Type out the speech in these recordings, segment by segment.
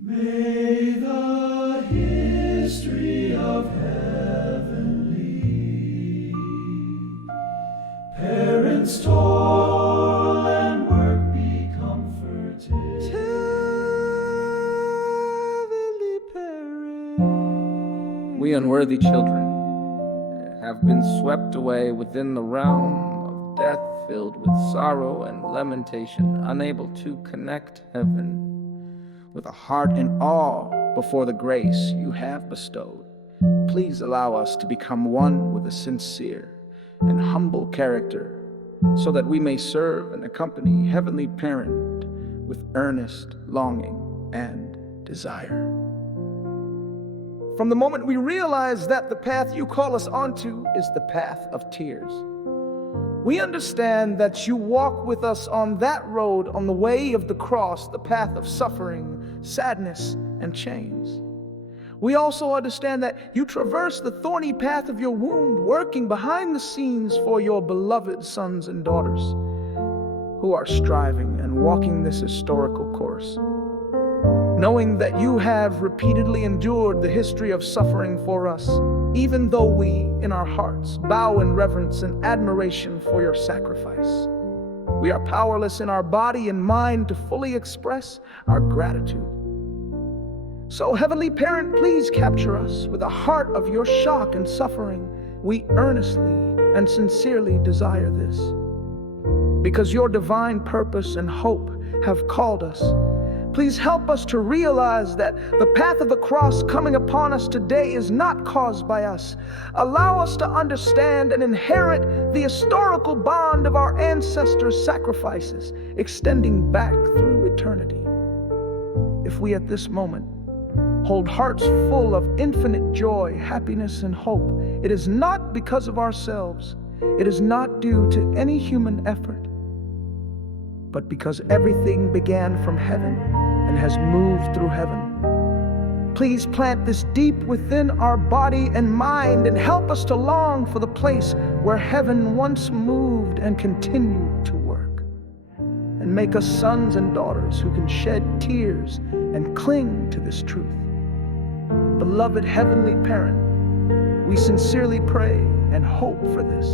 May the history of heavenly parents toil and work be comforted. Heavenly parents. We unworthy children have been swept away within the realm of death, filled with sorrow and lamentation, unable to connect heaven with a heart in awe before the grace you have bestowed. Please allow us to become one with a sincere and humble character, so that we may serve and accompany Heavenly Parent with earnest longing and desire. From the moment we realize that the path you call us onto is the path of tears, we understand that you walk with us on that road, on the way of the cross, the path of suffering, sadness, and chains. We also understand that you traverse the thorny path of your womb, working behind the scenes for your beloved sons and daughters who are striving and walking this historical course. Knowing that you have repeatedly endured the history of suffering for us, even though we, in our hearts, bow in reverence and admiration for your sacrifice. We are powerless in our body and mind to fully express our gratitude. So, Heavenly Parent, please capture us with a heart of your shock and suffering. We earnestly and sincerely desire this, because your divine purpose and hope have called us. Please help us to realize that the path of the cross coming upon us today is not caused by us. Allow us to understand and inherit the historical bond of our ancestors' sacrifices, extending back through eternity. If we at this moment hold hearts full of infinite joy, happiness, and hope, it is not because of ourselves. It is not due to any human effort, but because everything began from heaven and has moved through heaven. Please plant this deep within our body and mind and help us to long for the place where heaven once moved and continued to work. And make us sons and daughters who can shed tears and cling to this truth. Beloved Heavenly Parent, we sincerely pray and hope for this.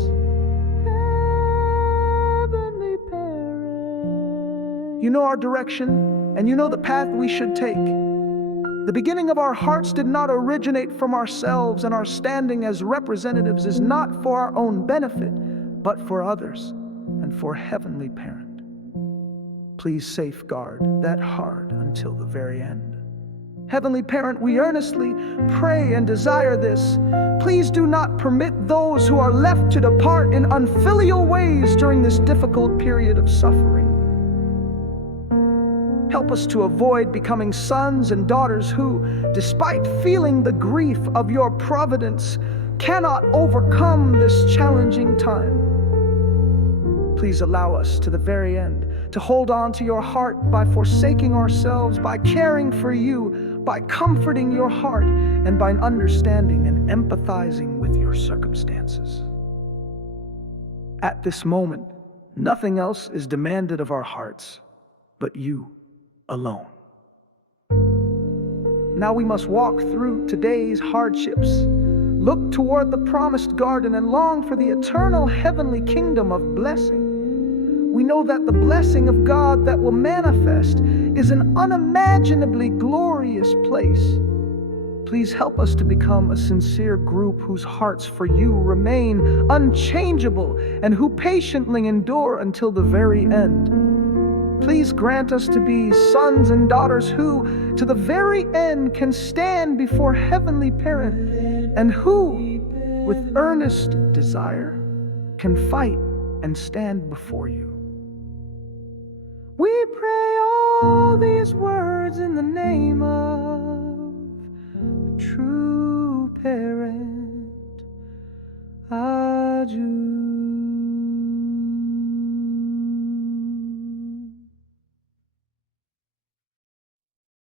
You know our direction, and you know the path we should take. The beginning of our hearts did not originate from ourselves, and our standing as representatives is not for our own benefit, but for others and for Heavenly Parent. Please safeguard that heart until the very end. Heavenly Parent, we earnestly pray and desire this. Please do not permit those who are left to depart in unfilial ways during this difficult period of suffering. Help us to avoid becoming sons and daughters who, despite feeling the grief of your providence, cannot overcome this challenging time. Please allow us to the very end to hold on to your heart by forsaking ourselves, by caring for you, by comforting your heart, and by understanding and empathizing with your circumstances. At this moment, nothing else is demanded of our hearts but you alone. Now we must walk through today's hardships, look toward the promised garden, and long for the eternal heavenly kingdom of blessing. We know that the blessing of God that will manifest is an unimaginably glorious place. Please help us to become a sincere group whose hearts for you remain unchangeable and who patiently endure until the very end. Please grant us to be sons and daughters who, to the very end, can stand before Heavenly Parent, and who, with earnest desire, can fight and stand before you. We pray all these words in the name of truth.